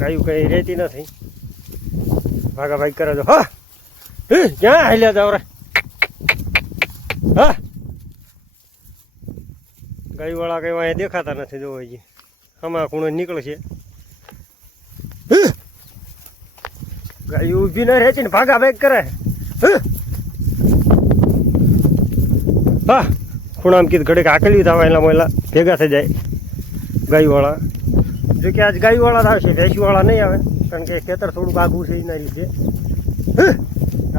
ગાયું કઈ રહેતી નથી, ભાગા ભાગ કરે. હા ક્યાં હાલ્યા જાવ રે? હા ગાયું વાળા કઈ અહીંયા દેખાતા નથી. જોવો હજી આમાં ખૂણો નીકળશે. ગાયું ઊભી ના રહે છે ને ભાગા ભાગ કરે. હા ખૂણામાં કીધું ઘડીક આકલી થવા એલા મોયલા ભેગા થઈ જાય ગાયુવાળા. જો કે આજ ગાયુવાળા જ આવશે, ભેંસવાળા નહીં આવે, કારણ કે ખેતર થોડુંક આઘું છે એના લીધે.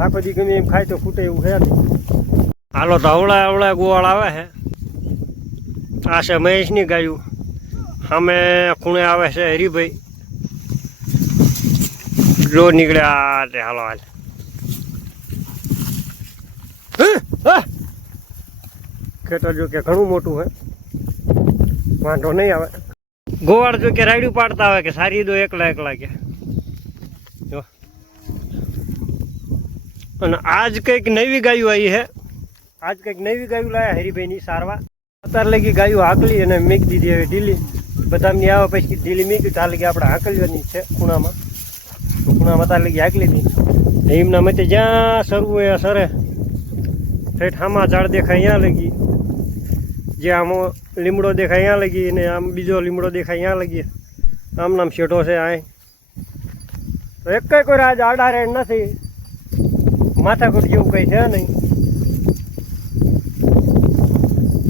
આ બધી ગમે એમ ખાય તો ફૂટે એવું છે નહીં. હાલો તો અવળા અવળા ગોવાળ આવે છે. આ છે મહેશની ગાયું, સામે ખૂણે આવે છે હરિભાઈ. જો નીકળ્યા તે હાલો હાલ. ખેતર જો કે ઘણું મોટું હોય, વાંધો નહીં આવે. ગોવાળ જો કે રાયડું પાડતા આવે કે સારી દો એકલા એકલા કે. જો અને આજ કંઈક નવી ગાયું આવી છે. આજ કંઈક નવી ગાયું લાયા હરિભાઈની સારવા. અત્યારે લગી ગાયું હાકલી અને મેકી દીધી. હવે ઢીલી બદામની આવે પછી ઢીલી મેકી તો આ લગી આપણે હાકલીઓની છે ખૂણામાં. તો ખૂણામાં તાર લગી હાકલી હતી. એમના મતે જ્યાં સરવું એ સરે ઠેઠ હામાં ઝાડ દેખાય અહીંયા લગી, જે આમ લીમડો દેખાય અહીંયા લગી, અને આમ બીજો લીમડો દેખાય અહીંયા લગી. આમ નામ શેઠો છે આ. તો એક કઈ કોઈ આજ આડા રેડ નથી, માથાકૂટ જેવું કંઈ છે નહીં.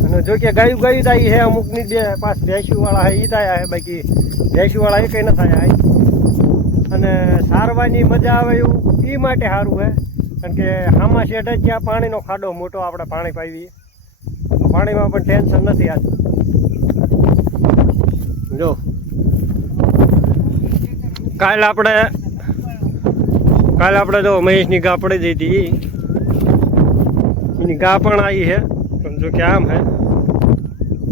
અને જો કે ગાયું ગાયું થાય છે અમુકની બે પાંચ ભેંસુવાળા છે એ થાય છે, બાકી ભેંસુવાળા એ કંઈ ન થાય. અને સારવાની મજા આવે એવું એ માટે સારું છે, કારણ કે આમાં શેઠ જ જ્યાં પાણીનો ખાડો મોટો આપણે પાણી પાવીએ તો પાણીમાં પણ ટેન્શન નથી. આજ જો કાલે આપણે જો મહેશની ગા પડી જઈ હતી, એની ગા પણ આવી છે. પણ જો કે આમ હે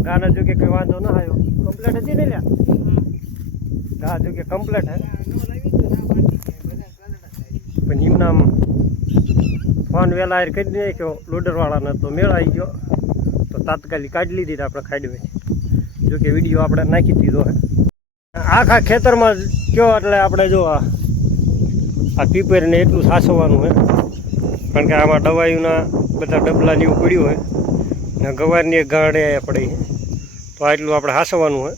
ગાના જો કે કંઈ વાંધો ના આવ્યો, કમ્પ્લેટ હતી ને લ્યા ગા જો કે કમ્પ્લેટ હે. પણ એમના ફોન વહેલા કરી નાખ્યો લોડરવાળાને, તો મેળ આવી ગયો તો તાત્કાલિક કાઢી લીધી આપણે ખાડવે. જો કે વિડીયો આપણે નાખી દીધો હે આખા ખેતરમાં કયો. એટલે આપણે જો આ પીપરને એટલું સાચવવાનું હોય, કારણ કે આમાં દવાઈઓના બધા ડબલાની એવું પડ્યું હોય ને ગવારની એક ગાંડે પડી, તો આટલું આપણે સાચવવાનું હોય.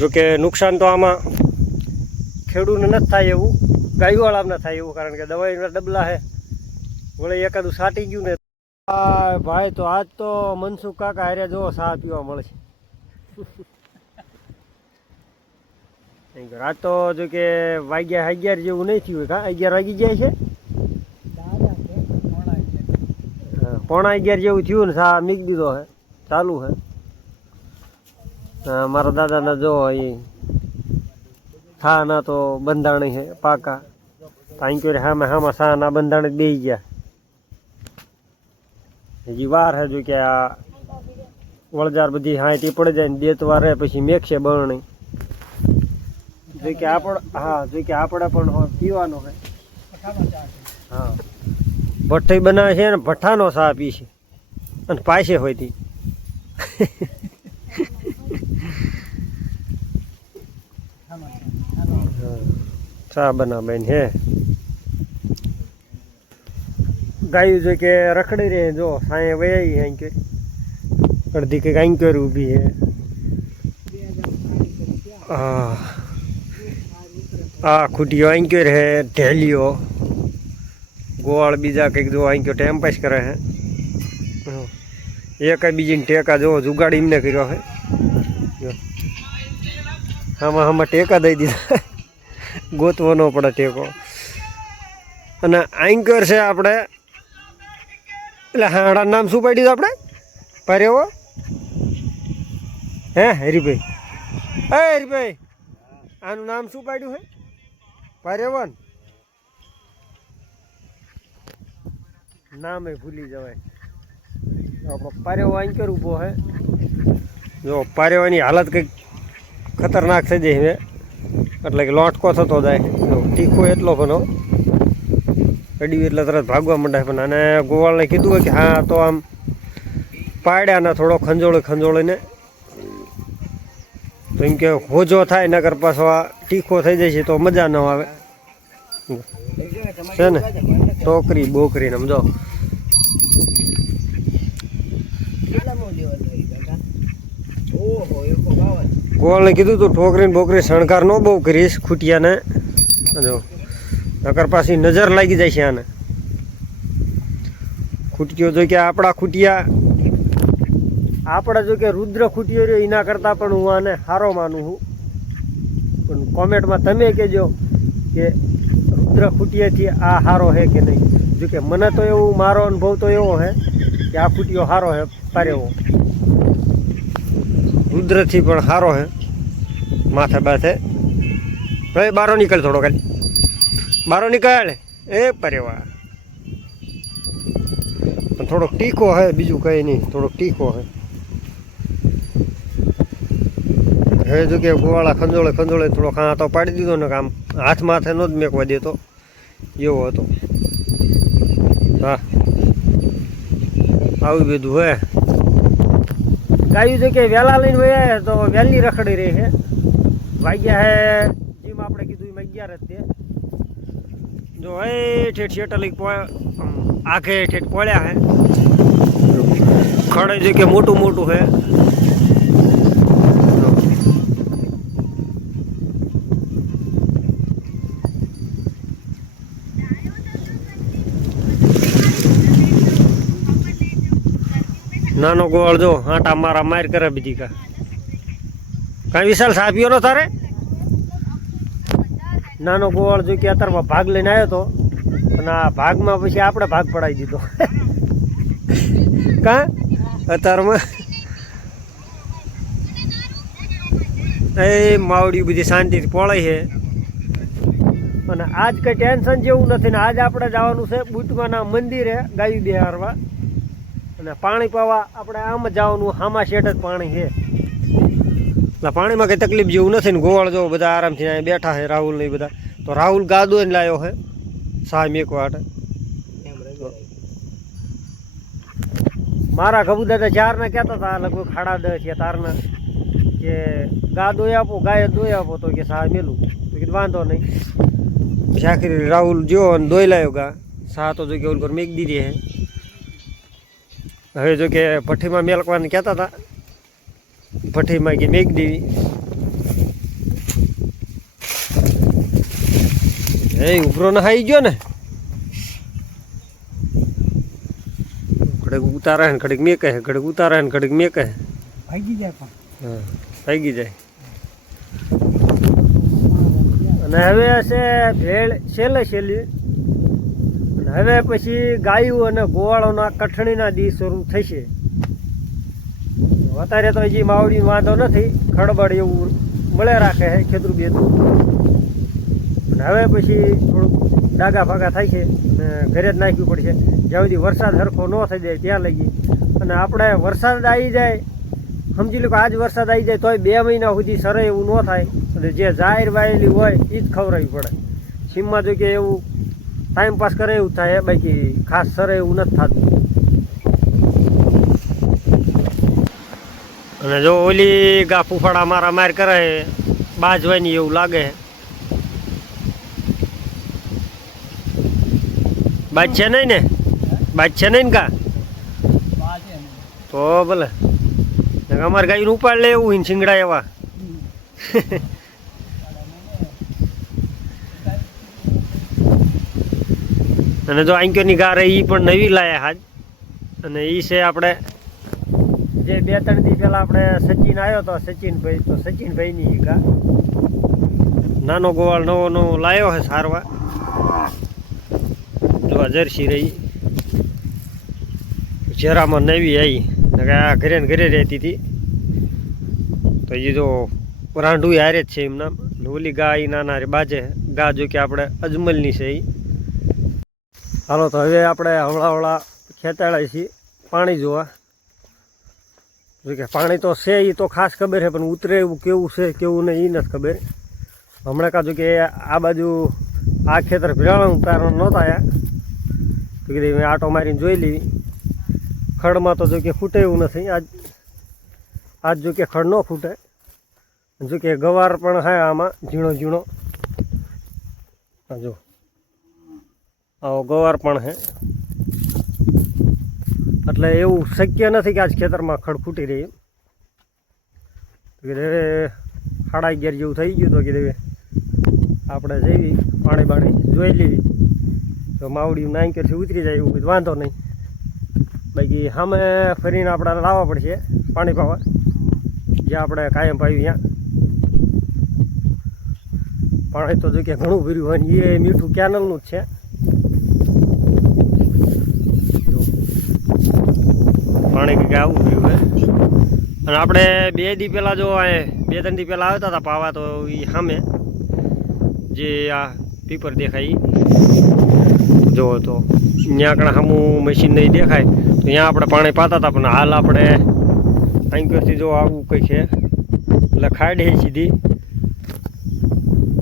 જોકે નુકસાન તો આમાં ખેડૂતને નથી થાય એવું, ગાયવાળાને થાય એવું, કારણ કે દવાઈના ડબલા છે. વળે એકાદું સાટી ગયું ને ભાઈ, તો આજ તો મનસુખ કાકા હારે જો સા પીવા મળશે. રાત તો જો કે વાગ્યા 11 જેવું નહીં થયું કા, 11 વાગી જાય છે, 11:15 જેવું થયું ને સા મીક દીધો હે, ચાલુ હે. મારા દાદાના જો એ થા ના તો બંધાણી છે પાકા, અહીં કોઈ હામાં સા ના બંધાણે જ બેસી ગયા. હજી વાર હે, જો કે આ વળજાર બધી હાંયથી પડી જાય ને 2 વાર રહે પછી મેકશે બરણી. જો કે આપણે જો કે આપણે પણ પીવાનો હોય. હા ભઠ્ઠી બનાવે છે ને ભઠ્ઠાનો સા પી છે અને પાશે હોયથી. ચા બનાવે હે. ગાયું જો કે રખડી રહે, જો સાંય વહી અહીં કે અડધી કંઈક અહીં કરી ઊભી હે. આ ખૂટીઓ અહીં ક્યો રહે, ઢેલીઓ ગોવાળ બીજા કંઈક જો અહીં ક્યો ટાઈમ પાસ કરે હે. એ કઈ બીજીને ટેકા જો જુગાડી એમને કર્યો હે. આમાં ટેકા દઈ દીધા, ગોતવો ન પડે ટેકો. અને આંકર છે આપણે, એટલે હાડા નામ શું પાડ્યું આપણે? પર્યો હે હરિભાઈ? હરિભાઈ આનું નામ શું પાડ્યું હે? પર્યવન નામ એ ભૂલી જવાય. આપણો પર્યો આંકર ઊભો હે. જો પર્યોની હાલત કંઈક ખતરનાક થઈ જાય હવે, એટલે કે લોટકો થતો જાય. જો તીખો એટલો ઘણો અડ્યું એટલે તરત ભાગવા માંડે. પણ આને ગોવાળને કીધું હોય કે હા તો આમ પાડ્યાના થોડો ખંજોળીને તો એમ કે હોજો થાય નકર પાછો આ તીખો થઈ જાય છે તો મજા ન આવે છે ને ટોકરી બોકરીને સમજો ગોળને કીધું તું ઠોકરી ને બોકરી શણગાર ન બહુ કરીશ ખૂટિયાને જો નકર પાછી નજર લાગી જાય છે આને ખૂટિયો જો કે આપણા ખૂટિયા આપણે જો કે રુદ્ર ખૂટિયો રહ્યો એના કરતાં પણ હું આને સારો માનું છું પણ કોમેન્ટમાં તમે કહેજો કે રુદ્ર ખૂટિયાથી આ સારો છે કે નહીં જો કે મને તો એવું મારો અનુભવ તો એવો છે કે આ ખૂટિયો સારો છે પારેવો રુદ્રથી પણ સારો છે માથે બાથે ભાઈ બારો નીકળ થોડો ખાલી બારો નીકળ એ પરેવા પણ થોડોક તીખો છે બીજું કંઈ નહીં થોડોક તીખો છે હવે જો કે ગોવાળા ખંજોળે થોડો ખાતો પાડી દીધો ને આમ હાથ માથે નો જ મેકવા દેતો એવો હતો હા આવું બધું હે ગાયું જો કે વહેલા લઈને વયા તો વહેલી રખડી રહી છે વાગ્યા હે જેમ આપણે કીધું એમ 11 જ તે જો એ ઠેઠ શેટલી આખે ઠેઠ પોળ્યા હે ખડે જો કે મોટું હે નાનો ગોળ જો આટા મારા માર કરે બીજી કાંઈ વિશાલ સાપીઓ નો તારે નાનો ગોળ જો કે અત્યારમાં ભાગ લઈને આવ્યો હતો અને આ ભાગમાં પછી આપણે ભાગ પડાવી દીધો કા અત્યારમાં એ માવડી બધી શાંતિથી પોળાય છે અને આજ કંઈ ટેન્શન જેવું નથી ને આજ આપણે જવાનું છે બુટમાના મંદિરે ગાયું બિહારવા અને પાણી પાવા આપણે આમ જવાનું હામા શેઠ જ પાણી છે એટલે પાણીમાં કંઈ તકલીફ જેવું નથી ને ગોવાળ જો બધા આરામથી અહીંયા બેઠા છે રાહુલ ને બધા તો રાહુલ ગાદો ને લાવ્યો છે સા મેકવા માટે મારા કબૂ દાદા 4 ને કહેતા હતા લગભગ 10:30 છે તારના કે ગા દોઈ આપો ગાય દોઈ આપો તો કે સા મેલું તો કીધું વાંધો નહીં શાકરી રાહુલ જો અને દોઈ લાવ્યો ગા સા તો જો કે ઓલ મેક દીધી હે હવે જો કે ભઠ્ઠીમાં મેલકવાને કહેતા હતા ભઠ્ઠીમાં કે મેક દેવી એ ઉભરો ને હાઈ ગયો ને ઘડીક ઉતારે ને ઘડીક મેકે ઘડીક ઉતારે ને ઘડીક મેકે ભાગી જાય પણ હા ભાગી જાય અને હવે હશે ભેળ છેલ્લી અને હવે પછી ગાયું અને ગોવાળોના કઠણીના દી શરૂ થશે અત્યારે તો હજી માવડી વાંધો નથી ખડબડ એવું મળે રાખે છે ખેતરું બેતરું અને હવે પછી થોડુંક ડાગા ફાગા થાય છે અને ઘરે જ નાખવું પડશે જ્યાં સુધી વરસાદ સરખો ન થઈ જાય ત્યાં લગી અને આપણે વરસાદ આવી જાય સમજી લો કે આજ વરસાદ આવી જાય તોય 2 મહિના સુધી સરે એવું ન થાય અને જે જાહેર વાયેલી હોય એ જ ખવડાવવી પડે સીમમાં જો કે એવું ટાઈમ પાસ કરે એવું થાય બાકી ખાસ સરે એવું નથી થતું અને જો ઓલી ગા ફૂફાડા માર કરે બાજવાની એવું લાગે બાજ છે નહીં ને બાજ છે નહીં ને કા તો ભલે અમારે ગાયું ઉપાડ લે એવું શિંગડા એવા અને જો આંક્યોની ગા રહી એ પણ નવી લાયા હાજ અને એ છે આપણે જે 2-3 દી પહેલાં આપણે સચિન આવ્યો હતો સચિનભાઈની ગા નાનો ગોવાળ નવો લાવ્યો છે સારવા જો આ જર્સી રહી જરામાં નવી આવી આ ઘરે ને ઘરે રહેતી હતી તો એ જો રાંઢું હારે જ છે એમના ઓલી ગા એ નાના રે બાજે ગા જો કે આપણે અજમલની છે એ હાલો તો હવે આપણે હવળા ખેતાળા છીએ પાણી જોવા જો કે પાણી તો છે એ તો ખાસ ખબર છે પણ ઉતરે એવું કેવું છે કેવું નહીં એ નથી ખબર હમણાં કાજુ કે આ બાજુ આ ખેતર ભેળા ઉતારવા નહોતા આવ્યા તો કીધું મેં આટો મારીને જોઈ લેવી ખડમાં તો જો કે ફૂટે એવું નથી આજ જો કે ખડ ન ફૂટે. જો કે ગવાર પણ હે આમાં ઝીણો ઝીણો. જો આવો ગવાર પણ હે, એટલે એવું શક્ય નથી કે આજ ખેતરમાં ખડ ફૂટી રહી. કીધે 11:30 જેવું થઈ ગયું તો કીધે આપણે જઈએ પાણી બાણી જોઈ લેવી, તો માવડી નાંકેરથી ઉતરી જાય એવું કીધું વાંધો નહીં. બાકી સામે ફરીને આપણે લાવવા પડશે પાણી પાવા, જ્યાં આપણે કાયમ પાયું ત્યાં પાણી તો જો કે ઘણું ભર્યું હોય ને એ મીઠું કેનલનું જ છે. પાણી કંઈક આવું ભર્યું હોય. અને આપણે 2 દી પહેલાં જો 2-3 દી પહેલાં આવતા હતા પાવા, તો એ સામે જે આ પીપર દેખાય જો તો ત્યાં આગળ સામું મશીન નહીં દેખાય, તો ત્યાં આપણે પાણી પાતા હતા. પણ હાલ આપણે આંકરથી જો આવું કંઈ છે એટલે ખાડે સીધી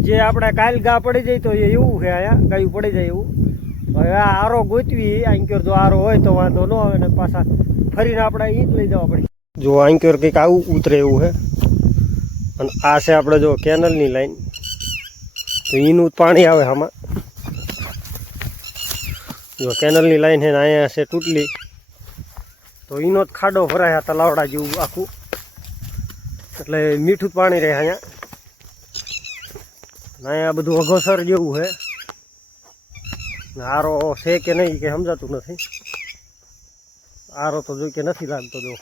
જે આપણે કાલ ગા પડી જાય તો એવું છે, અહીંયા ગાયું પડી જાય એવું. હવે આ આરો ગોતવી, આંકર જો આરો હોય તો વાંધો ન આવે ને પાછા ફરીને આપણે અહીં જ લઈ જવા પડે. જો આંકર કંઈક આવું ઉતરે એવું છે. અને આ છે આપણે જો કેનલની લાઈન, તો એનું પાણી આવે આમાં. જો કેનલની લાઈન છે ને અહીંયા છે તૂટલી, તો એનો જ ખાડો ભરાય આ તલાવડા જેવું આખું, એટલે મીઠું જ પાણી રહે અહીંયા. અહીંયા બધું અઘોસર જેવું છે, આરો છે કે નહીં કે સમજાતું નથી. આરો તો જો કે નથી લાગતો, જો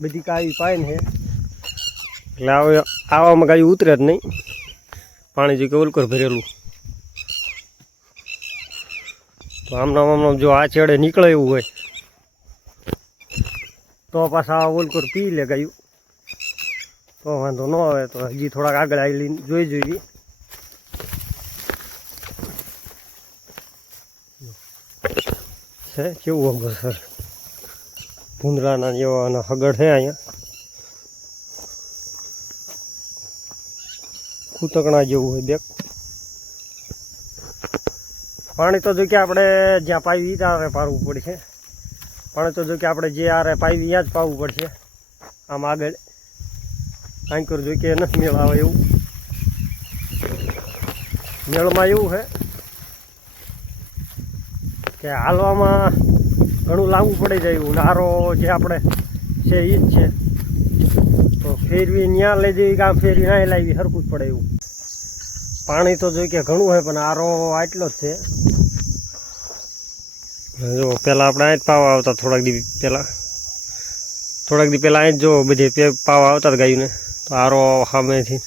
બધી કાવી પાય છે એટલે આવામાં ગાયું ઉતરે જ નહીં. પાણી જો કે ઓલકર ભરેલું, તો આમનામ જો આ છેડે નીકળે એવું હોય તો પાછા ઓલકર પી લે ગાયું, તો વાંધો ન આવે. તો હજી થોડાક આગળ આવી જોઈ જોઈએ. છે કેવું અગસર ભૂંદરાના જેવા હગડ છે અહીંયા, ખૂતકણા જેવું હોય બેક. પાણી તો જો કે આપણે જ્યાં પાવી ત્યાં પાડવું પડશે. પાણી તો જો કે આપણે જે આરે પાવી ત્યાં જ પાવવું પડશે. આમ આગળ આંકર જો કે નથી મેળ આવે એવું. મેળમાં એવું છે કે હાલવામાં ઘણું લાંબુ પડી જાય એવું. નારો જે આપણે છે એ જ છે, તો ફેરવી ત્યાં લઈ જઈ કામ ફેરવી ના લાવી સરખું જ પડે એવું. પાણી તો જો કે ઘણું હોય, પણ આરો આટલો જ છે. જો પહેલાં આપણે અહીં જ પાવા આવતા, થોડાક દી પહેલાં અહીં જ જો બધે પાવા આવતા ગાયોને, તો આરો સામેથી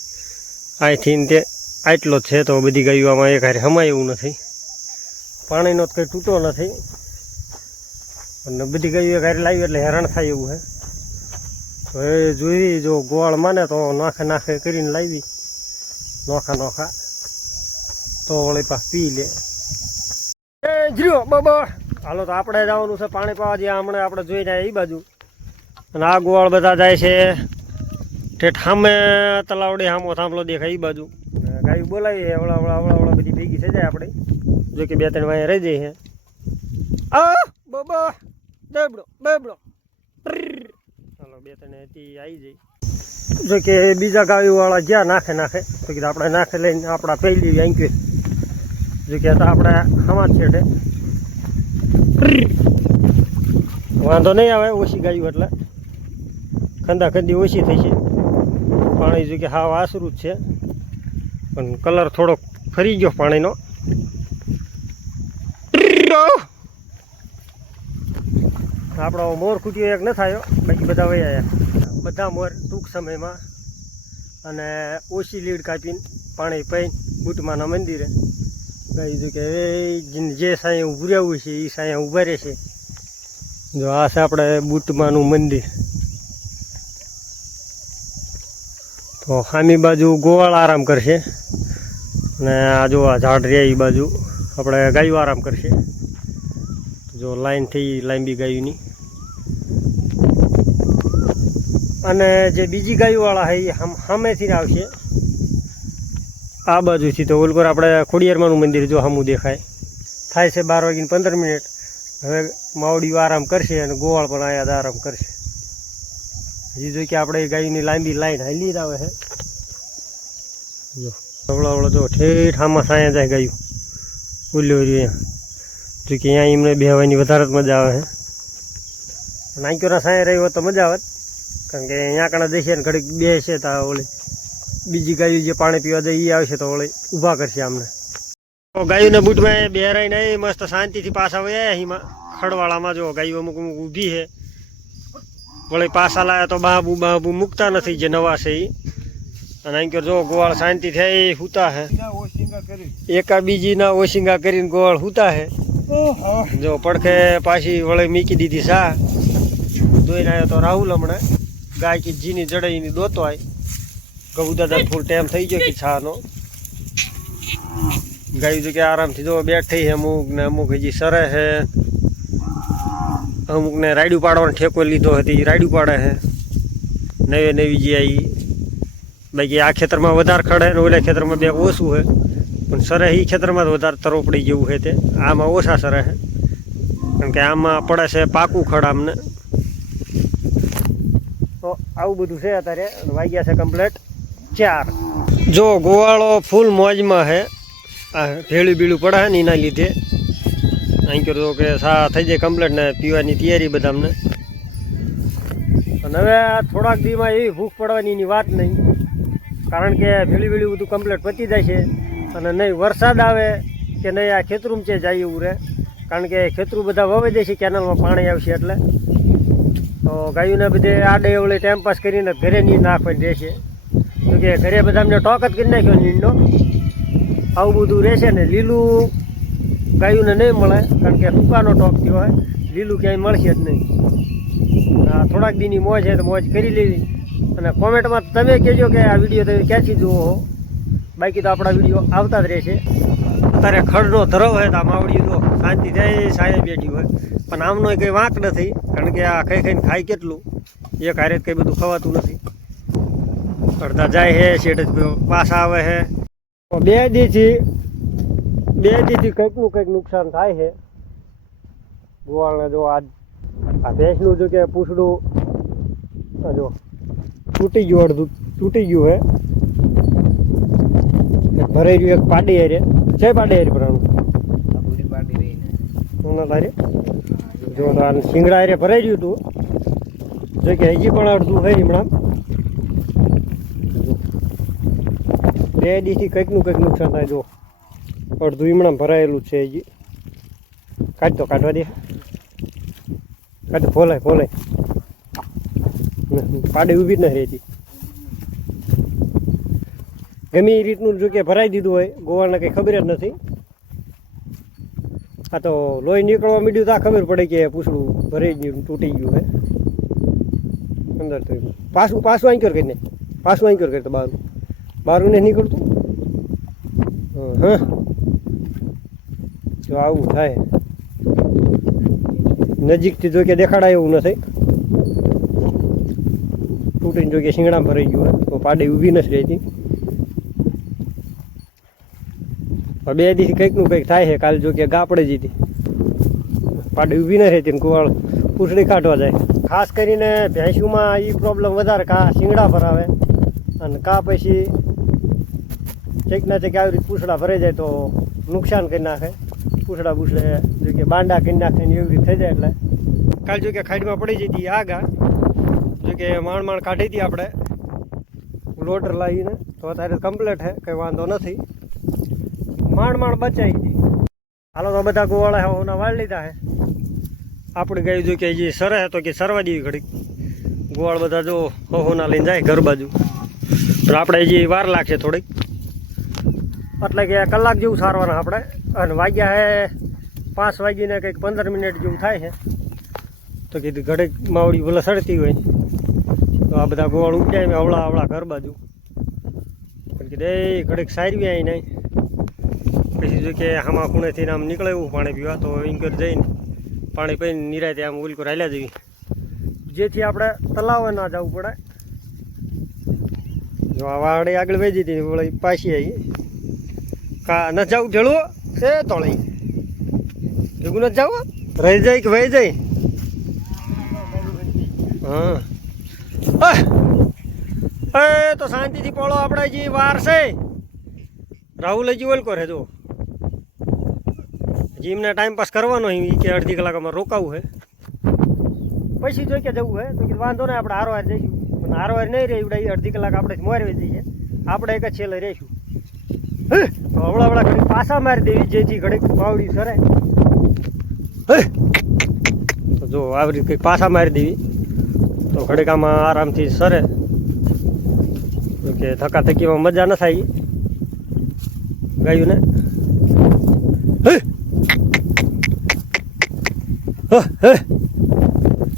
અહીંથી તે આટલો જ છે. તો બધી ગાયો આમાં એક હારે હમાય એવું નથી, પાણીનો કંઈ તૂટો નથી. અને બધી ગાયો એક હારે લાવી એટલે હેરાન થાય એવું છે. તો એ જોઈ જો ગોળ માને તો નાખે કરીને લાવી નોખા તો વળી પાસ પી લે. એ જીરો બાબા હાલો, તો આપણે જવાનું છે પાણી પાવા, જ્યાં હમણાં આપણે જોઈ જાય એ બાજુ. અને આ ગોળ બધા જાય છે ઠેઠ સામે તલાવડે સામો થાંભલો દેખાય એ બાજુ. ગાયું બોલાવી છે હવળા બધી ભેગી થઈ જાય આપણે, જો કે 2-3 વાય રહી જાય છે. આ બાબા બેબડો ચાલો 2-3 હતી આવી જાય. જો કે બીજા ગાયોવાળા જ્યાં નાખે તો કીધું આપણે નાખે લઈને આપણા પહેલી આંકી જો કે આપણે સમાજ છેડે વાંધો નહીં આવે. ઓછી ગાયું એટલે ખંદી ઓછી થઈ છે. પાણી જો કે હાવ આસરું જ છે, પણ કલર થોડોક ફરી ગયો પાણીનો. આપણો મોર ખૂટ્યો એક ન થયો, બાકી બધા વયા બધા મોર ટૂંક સમયમાં. અને ઓછી લીડ કાપીને પાણી પીને બુટમાના મંદિરે ગઈ. જો કે જે સાંઈ ઊભું રહેવું છે એ સાંઈ ઊભા રહેશે. જો આ છે આપણે બુટમાનું મંદિર. તો સામી બાજુ ગોવાળ આરામ કરશે, અને આ જો આ ઝાડ રહે એ બાજુ આપણે ગાયું આરામ કરશે. જો લાઈન થઈ લાંબી ગાયોની. અને જે બીજી ગાયોવાળા છે એ સામેથી આવશે આ બાજુથી. તો ઓલકોર આપણે ખોડિયારમાંનું મંદિર જો સામું દેખાય થાય છે 12:15. હવે માવડીઓ આરામ કરશે અને ગોવાળ પણ આયા આરામ કરશે. હજી જો કે આપણે ગાયની લાંબી લાઈન હાલી જ આવે છે. જો અવળો જો ઠેઠ આમાં સાયા જાય ગાયું ઉલ્યો રહ્યું જો કે અહીંયા એમને બેહવાની વધારે જ મજા આવે છે. નાંક્યોના સાયા રહ્યો તો મજા આવે કારણ કે અહીંયા કણા દેશે ને ઘડીક બેસે તો ઓલી બીજી ગાયું જે પાણી પીવા જાય એ આવશે તો ઓલી ઊભા કરશે આમને. તો ગાયુંને બૂટમાં બેરાઈને મસ્ત શાંતિથી પાછા વયા અહીંમાં ખડવાળામાં જો ગાયું અમુક અમુક ઊભી છે. વળી પાછા લાયા તો બાબુ મૂકતા નથી જે નવા છે એ. અને અહીં જો ગોવાળ શાંતિ થાય સૂતા છે. એકા બીજીના ઓશિંગા કરીને ગોવાળ સૂતા છે. જો પડખે પાછી વળી મૂકી દીધી સા ધોઈને આવ્યો તો રાહુલ હમણાં ગાય કે જીની જડાઈની દોતો આય કબૂતર ફૂલ ટાઈમ થઈ ગયો કે છાનો. ગાયું જો કે આરામથી જો બેઠી છે અમુક ને અમુક હજી સરે છે. અમુકને રાયડું પાડવાનો ઠેકો લીધો હતી રાયડું પાડે છે નવી જે આવી. બાકી આ ખેતરમાં વધારે ખડે ને ઓલા ખેતરમાં બે ઓછું છે પણ સરે એ ખેતરમાં તો વધારે તરોપડી જેવું છે તે આમાં ઓછા સરે છે કારણ કે આમાં પડે છે પાકું ખડ આમને. તો આવું બધું છે અત્યારે વાગ્યા છે કમ્પ્લેટ 4. જો ગોવાળો ફૂલ મોજમાં છે. આ ભેળું બીળું પડે ને એના લીધે અહીં કહ્યું કે સા થઈ જાય કમ્પ્લેટ ને પીવાની તૈયારી બધામને. અને હવે થોડાક દીમાં એવી ભૂખ પડવાની એની વાત નહીં કારણ કે ભેળી ભેળી બધું કમ્પ્લેટ પતી જાય છે. અને નહીં વરસાદ આવે કે નહીં આ ખેતરું છે જાય એવું રહે કારણ કે ખેતરું બધા વવાઈ જાય છે કેનાલમાં પાણી આવશે એટલે. તો ગાયોને બધે આડે એવડે ટાઈમ પાસ કરીને ઘરે નહીં નાખવાની રહેશે તો કે ઘરે બધા અમને ટોક જ કરી નાખ્યો નીંદનો. આવું બધું રહેશે ને લીલું ગાયોને નહીં મળે કારણ કે સૂકાનો ટોક થયો હોય લીલું ક્યાંય મળશે જ નહીં. થોડાક દીની મોજ છે તો મોજ કરી લેવી. અને કોમેન્ટમાં તમે કહેજો કે આ વિડીયો તમે ક્યાંથી જુઓ હો. બાકી તો આપણા વિડીયો આવતા જ રહેશે. અત્યારે ખડનો ધરવ હોય તો આ માવડી તો શાંતિ થાય સાયે બેઠી હોય પણ આમનો કંઈ વાંક નથી કારણ કે આ ખાઈને ખાય કેટલું એક હારે કંઈ બધું ખવાતું નથી. અડધા જાય છે શેઠ જ પાછા આવે છે. બે દીથી કંઈક નુકસાન થાય છે ગોવાળને. જો આ ભેંસનું જો કે પૂછડું જો તૂટી ગયું અડધું તૂટી ગયું છે ભરાઈ રહ્યું એક પાડી હારે છે પાડી હારે ભરાણું તારે જો શિંગડા હારે ભરાઈ રહ્યું હતું જો કે હજી પણ અડધું હોય હમણાં. બે દીથી કંઈક નુકસાન થાય જો અડધું હમણાં ભરાયેલું છે હજી. કાઢવા દે ફોલાય પાડી ઊભી જ નથી રહેતી. ગમે એ રીતનું જો કે ભરાઈ દીધું હોય ગોવાળને કંઈ ખબર જ નથી. આ તો લોહી નીકળવા માંડ્યું તો આ ખબર પડે કે પૂછડું ભરાઈ ગયું તૂટી ગયું હે અંદર. તો પાછું આંક્યોર કરીને તો બહારું ને નીકળતું. હા જો આવું થાય નજીકથી જો કે દેખાડાય એવું નથી. તૂટીને જો કે શિંગડામાં ભરાઈ ગયું હોય તો પાડી ઊભી નથી રહેતી. બે દીથી કંઈક થાય છે. કાલે જો કે ગાપડે જીતી પાડી ઊભી નથી રહેતી ને કુવાળ પૂછડી કાઢવા જાય. ખાસ કરીને ભેંસુમાં એ પ્રોબ્લેમ વધારે કા શિંગડા ભરાવે અને કા પછી ચેકના ચેક આવી રીતે પૂછડા ભરાઈ જાય તો નુકસાન કરી નાખે. પૂછડા જો કે બાંડા કરી નાખે ને એવી રીતે થઈ જાય. એટલે કાલે જો કે ખાડીમાં પડી જતી આગા જો કે માણ કાઢી હતી આપણે લોડર લાવીને તો અત્યારે કમ્પ્લીટ છે કંઈ વાંધો નથી. માણ બચાવી હતી. હાલો તો બધા ગોવાળા હોના વાળ લીધા છે. આપણી ગાય જો કે જે સરે તો કે સરવા દેવી ઘડીક. ગોવાળ બધા જો હોના લઈને જાય ઘર બાજુ તો આપણે હજી વાર લાગશે થોડીક. એટલે કે કલાક જેવું સારવાના આપણે. અને વાગ્યા છે 5 વાગીને કંઈક 15 મિનિટ જેવું થાય છે. તો કીધું ઘડીક માવડી ભલે સડતી હોય તો આ બધા ગોળ ઉઠ્યા અવળા ઘર બાજુ કીધું એ ઘડીક સારવી આવી નહીં. પછી જો કે આમાં ખૂણેથી આમ નીકળે એવું પાણી પીવા તો ઇન્કર જઈને પાણી પીને નિરાયતે આમ ઉલકો રાયલા જવી જેથી આપણે તલાવે ના જવું પડે. જો આ વાડી આગળ વેચી હતી વળી પાછી આવી કા ન જવું ભેળું છે તોળી ભેગું નથી જવું રહી જાય કે વહી જાય? હા એ તો શાંતિથી પોળો આપણે જે વાર છે રાહુલ હજી ઓલકો રહે જો હજી એમને ટાઈમ પાસ કરવાનો કે અડધી કલાક અમારે રોકાવું છે પછી જોઈ કે જવું હે તો વાંધો નહીં આપણે હારો હાર જઈશું પણ હારો હાર નહીં રહી અડધી કલાક આપણે મોરવી જઈએ આપણે એક જ છેલ્લે રહીશું તો હવળા હવળા ઘડીક પાછા મારી દેવી જેથી ઘડીક પાવડી સરે તો જો આવી રીતે કંઈક પાછા મારી દેવી તો ઘડીક આમાં આરામથી સરે કે થકા થકીમાં મજા ન થાય ગાયું ને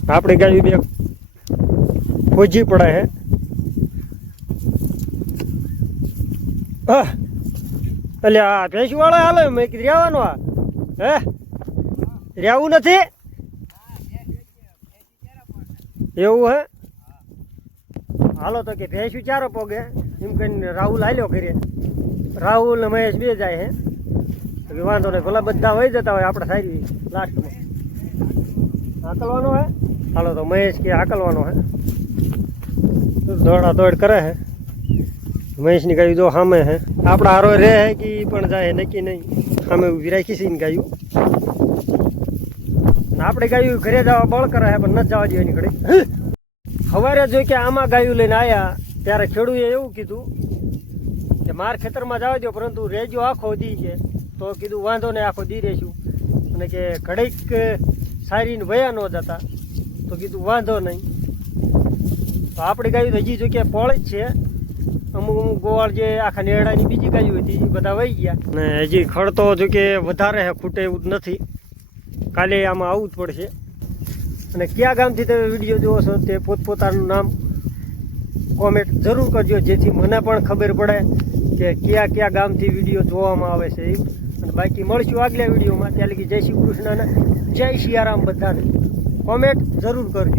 આપણી ગાયું બે ખોજી પડે હે એટલે આ ભેંસુ વાળો હાલે મેં કીધું રહેવાનું આ હે રહેવું નથી એવું હે હાલો તો કે ભેંસુ ચારો પોગે એમ કહીને રાહુલ હાલ્યો કરીએ રાહુલ ને મહેશ બે જાય હે તો વાંધો નહીં ભલા બધા વહી જતા હોય આપણે સારી લાસ્ટમાં હાકલવાનો હે હાલો તો મહેશ કે હાકલવાનો હે દોડા દોડ કરે હે મહેશની ગાયું જો સામે હે આપણા હારો રહે હે કે પણ જાય નક્કી નહીં સામે ઊભી રાખી છે ને ગાયું આપણે ગાયું ઘરે જવા બળ કરે હે પણ ન જવા દે એની ઘડી સવારે જોઈ કે આમાં ગાયું લઈને આવ્યા ત્યારે ખેડૂએ એવું કીધું કે માર ખેતરમાં જવા દો પરંતુ રેજો આખો દી છે તો કીધું વાંધો નહીં આખો દી રહીશું અને કે ઘડીક સારીને વયા ન જતા તો કીધું વાંધો નહીં તો આપણી ગાયું હજી જો કે પોળી જ છે અમુક અમુક ગોવાળ જે આખા નેરડાની બીજી ગાયું હતી એ બધા વહી ગયા ને હજી ખડ તો જો કે વધારે ખૂટે એવું જ નથી કાલે આમાં આવવું જ પડશે અને કયા ગામથી તમે વિડીયો જોવો છો તે પોતપોતાનું નામ કોમેન્ટ જરૂર કરજો જેથી મને પણ ખબર પડે કે કયા કયા ગામથી વિડીયો જોવામાં આવે છે એ અને બાકી મળશું આગલા વિડીયોમાં ત્યાં લગી જય શ્રી કૃષ્ણ અને જય સિયારામ બધાને કોમેન્ટ જરૂર કરજો.